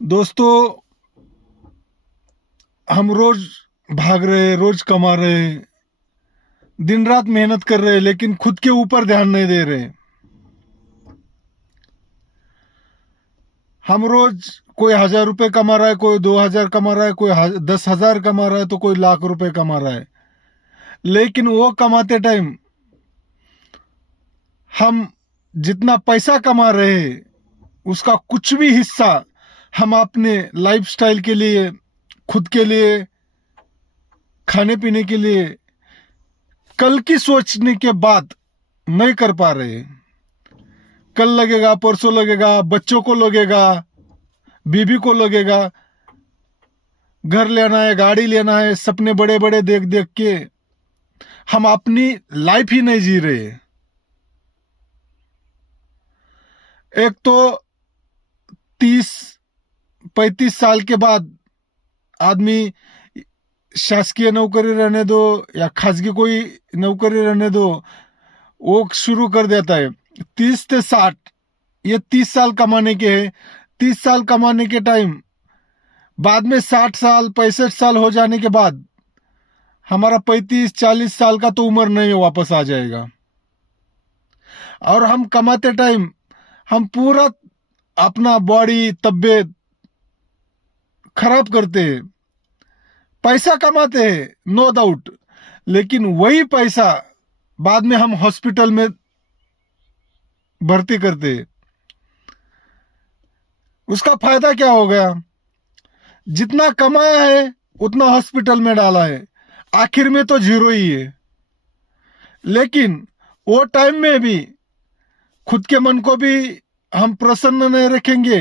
दोस्तों, हम रोज भाग रहे हैं, रोज कमा रहे हैं, दिन रात मेहनत कर रहे हैं, लेकिन खुद के ऊपर ध्यान नहीं दे रहे। हम रोज कोई 1,000 रुपए कमा रहा है, कोई 2,000 कमा रहा है, कोई 10,000 कमा रहा है, तो कोई लाख रुपए कमा रहा है। लेकिन वो कमाते टाइम हम जितना पैसा कमा रहे हैं उसका कुछ भी हिस्सा हम अपने लाइफस्टाइल के लिए, खुद के लिए, खाने पीने के लिए, कल की सोचने के बाद नहीं कर पा रहे। कल लगेगा, परसों लगेगा, बच्चों को लगेगा, बीवी को लगेगा, घर लेना है, गाड़ी लेना है, सपने बड़े बड़े देख देख के हम अपनी लाइफ ही नहीं जी रहे। एक तो 30-35 साल के बाद आदमी शासकीय नौकरी रहने दो या खासगी कोई नौकरी रहने दो, वो शुरू कर देता है। 30 से 60, ये 30 साल कमाने के हैं। 30 साल कमाने के टाइम बाद में 60 साल 65 साल हो जाने के बाद हमारा 35-40 साल का तो उम्र नहीं वापस आ जाएगा। और हम कमाते टाइम हम पूरा अपना बॉडी तबीयत खराब करते हैं। पैसा कमाते हैं, नो डाउट, लेकिन वही पैसा बाद में हम हॉस्पिटल में भर्ती करते हैं। उसका फायदा क्या हो गया? जितना कमाया है उतना हॉस्पिटल में डाला है, आखिर में तो जीरो ही है। लेकिन वो टाइम में भी खुद के मन को भी हम प्रसन्न नहीं रखेंगे,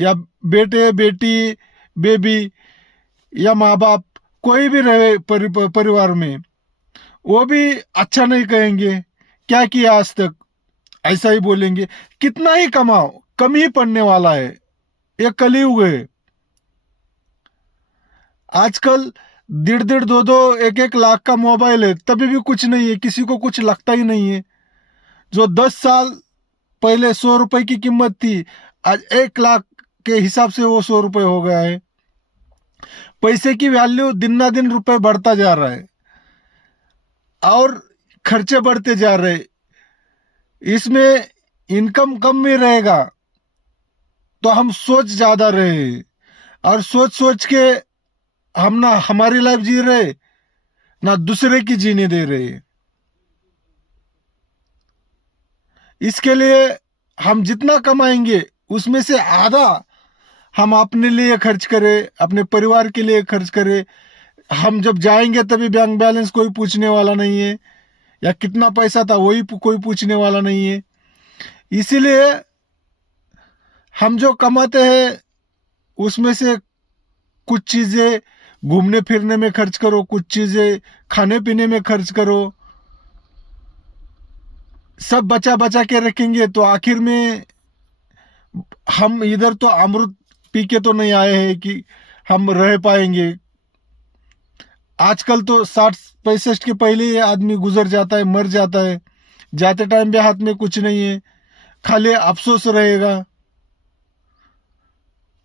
या बेटे बेटी, बेबी या माँ बाप कोई भी रहे परिवार में, वो भी अच्छा नहीं कहेंगे। क्या किया आज तक, ऐसा ही बोलेंगे। कितना ही कमाओ, कम ही पड़ने वाला है। ये कलयुग है। आजकल 1.5 2 1 लाख का मोबाइल है, तभी भी कुछ नहीं है, किसी को कुछ लगता ही नहीं है। जो 10 साल पहले 100 रुपए की कीमत थी, आज 1 लाख के हिसाब से वो 100 रुपए हो गया है। पैसे की वैल्यू दिन ना दिन रुपए बढ़ता जा रहा है और खर्चे बढ़ते जा रहे। इसमें इनकम कम में रहेगा तो हम सोच ज्यादा रहे, और सोच सोच के हम ना हमारी लाइफ जी रहे, ना दूसरे की जीने दे रहे। इसके लिए हम जितना कमाएंगे उसमें से आधा हम अपने लिए खर्च करें, अपने परिवार के लिए खर्च करें। हम जब जाएंगे तभी बैंक बैलेंस कोई पूछने वाला नहीं है, या कितना पैसा था वही कोई पूछने वाला नहीं है। इसीलिए हम जो कमाते हैं उसमें से कुछ चीजें घूमने फिरने में खर्च करो, कुछ चीजें खाने पीने में खर्च करो। सब बचा बचा के रखेंगे तो आखिर में हम इधर तो अमृत पी के तो नहीं आए हैं कि हम रह पाएंगे। आजकल तो 60-65 के पहले ही आदमी गुजर जाता है, मर जाता है। जाते टाइम भी हाथ में कुछ नहीं है, खाली अफसोस रहेगा।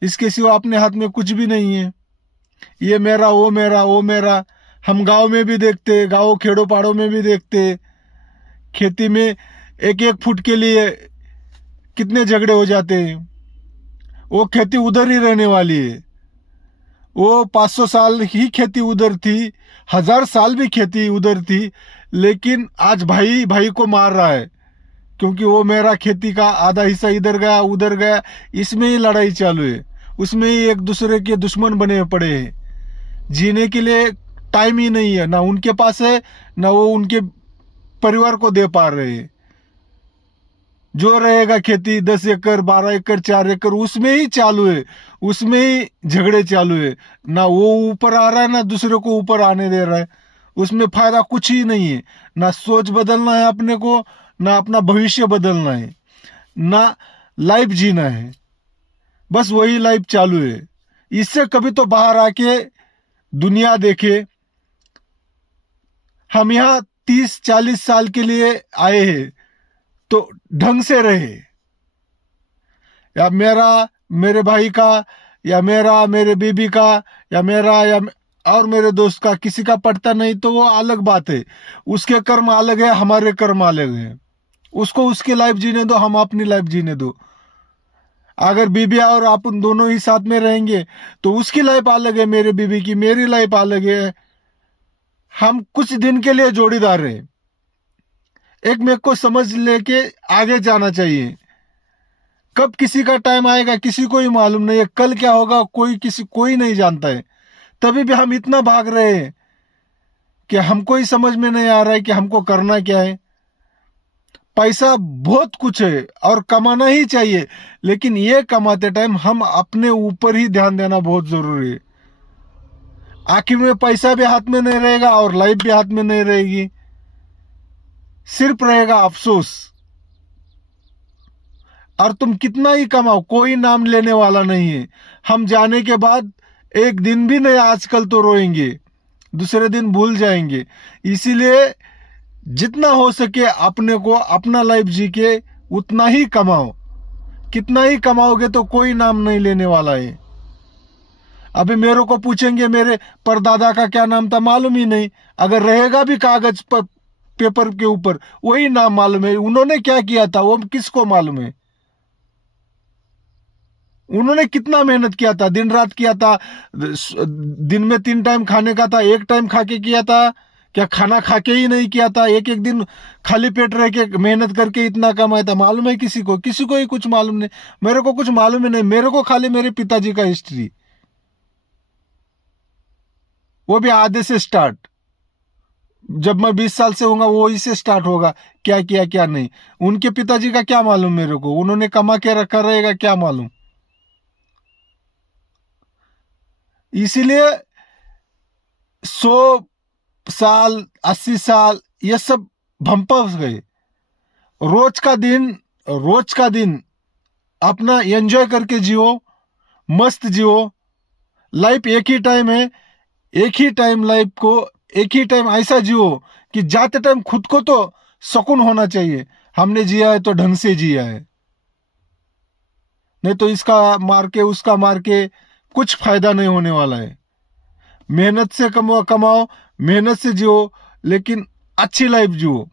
इसके सिवा अपने हाथ में कुछ भी नहीं है। ये मेरा, वो मेरा, वो मेरा। हम गांव में भी देखते, गांव खेड़ों पहाड़ों में भी देखते, खेती में 1-1 फुट के लिए कितने झगड़े हो जाते हैं। वो खेती उधर ही रहने वाली है। वो 500 साल ही खेती उधर थी, 1000 साल भी खेती उधर थी, लेकिन आज भाई भाई को मार रहा है क्योंकि वो मेरा खेती का आधा हिस्सा इधर गया, उधर गया। इसमें ही लड़ाई चालू है, उसमें ही एक दूसरे के दुश्मन बने पड़े हैं। जीने के लिए टाइम ही नहीं है, ना उनके पास है, ना वो उनके परिवार को दे पा रहे हैं। जो रहेगा खेती 10 एकड़ 12 एकड़ 4 एकड़, उसमें ही चालू है, उसमें ही झगड़े चालू है। ना वो ऊपर आ रहा है, ना दूसरे को ऊपर आने दे रहा है। उसमें फायदा कुछ ही नहीं है। ना सोच बदलना है अपने को, ना अपना भविष्य बदलना है, ना लाइफ जीना है। बस वही लाइफ चालू है। इससे कभी तो बाहर आके दुनिया देखे। हम यहाँ 30-40 साल के लिए आए हैं तो ढंग से रहे। या मेरा, मेरे भाई का, या मेरा, मेरे बीबी का, या मेरा, या और मेरे दोस्त का, किसी का पटता नहीं तो वो अलग बात है। उसके कर्म अलग है, हमारे कर्म अलग है। उसको उसकी लाइफ जीने दो, हम अपनी लाइफ जीने दो। अगर बीबी और अपन दोनों ही साथ में रहेंगे तो उसकी लाइफ अलग है, मेरे बीबी की, मेरी लाइफ अलग है। हम कुछ दिन के लिए जोड़ीदार हैं। एक मेरे को समझ लेके आगे जाना चाहिए। कब किसी का टाइम आएगा किसी को ही मालूम नहीं है, कल क्या होगा कोई नहीं जानता है। तभी भी हम इतना भाग रहे हैं कि हमको ही समझ में नहीं आ रहा है कि हमको करना क्या है। पैसा बहुत कुछ है और कमाना ही चाहिए, लेकिन ये कमाते टाइम हम अपने ऊपर ही ध्यान देना बहुत जरूरी है। आखिर में पैसा भी हाथ में नहीं रहेगा और लाइफ भी हाथ में नहीं रहेगी, सिर्फ रहेगा अफसोस। और तुम कितना ही कमाओ, कोई नाम लेने वाला नहीं है। हम जाने के बाद एक दिन भी नहीं, आजकल तो रोएंगे, दूसरे दिन भूल जाएंगे। इसीलिए जितना हो सके अपने को अपना लाइफ जी के उतना ही कमाओ। कितना ही कमाओगे तो कोई नाम नहीं लेने वाला है। अभी मेरे को पूछेंगे मेरे परदादा का क्या नाम था, मालूम ही नहीं। अगर रहेगा भी कागज पर, पेपर के ऊपर, वही नाम मालूम है। उन्होंने क्या किया था वो किसको मालूम है। उन्होंने कितना मेहनत किया था, दिन रात किया था। दिन में 3 टाइम खाने का था, 1 टाइम खा के किया था क्या? खाना खा के ही नहीं किया था, एक एक दिन खाली पेट रह के मेहनत करके इतना कमाया था। मालूम है किसी को? किसी को ही कुछ मालूम नहीं। मेरे को कुछ मालूम ही नहीं। मेरे को खाली मेरे पिताजी का हिस्ट्री, वो भी आधे से स्टार्ट। जब मैं 20 साल से होऊंगा वो से स्टार्ट होगा, क्या किया क्या नहीं। उनके पिताजी का क्या मालूम मेरे को, उन्होंने कमा के रखा रहेगा क्या मालूम। इसीलिए 100 साल 80 साल ये सब भंपस गए। रोज का दिन अपना एंजॉय करके जियो, मस्त जियो। लाइफ एक ही टाइम है, एक ही टाइम लाइफ को, एक ही टाइम ऐसा जियो कि जाते टाइम खुद को तो सुकून होना चाहिए। हमने जिया है तो ढंग से जिया है, नहीं तो इसका मार के उसका मार के कुछ फायदा नहीं होने वाला है। मेहनत से कमाओ, मेहनत से जियो, लेकिन अच्छी लाइफ जियो।